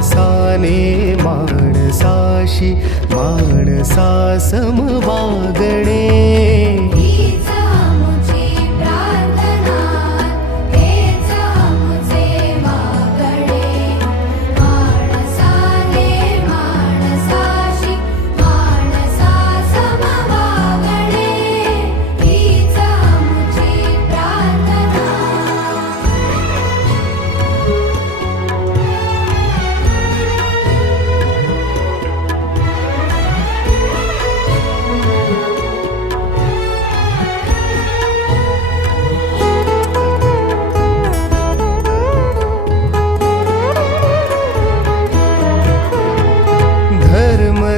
माणसाने माणसाशी माणसा सम वागणे.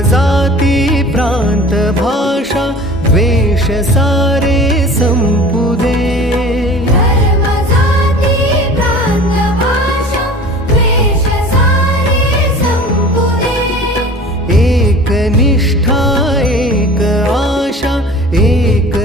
जाती प्रांत भाषा द्वेष सारे संपू दे. धर्म जाती प्रांत भाषा द्वेष सारे संपू दे. एक निष्ठा एक आशा एक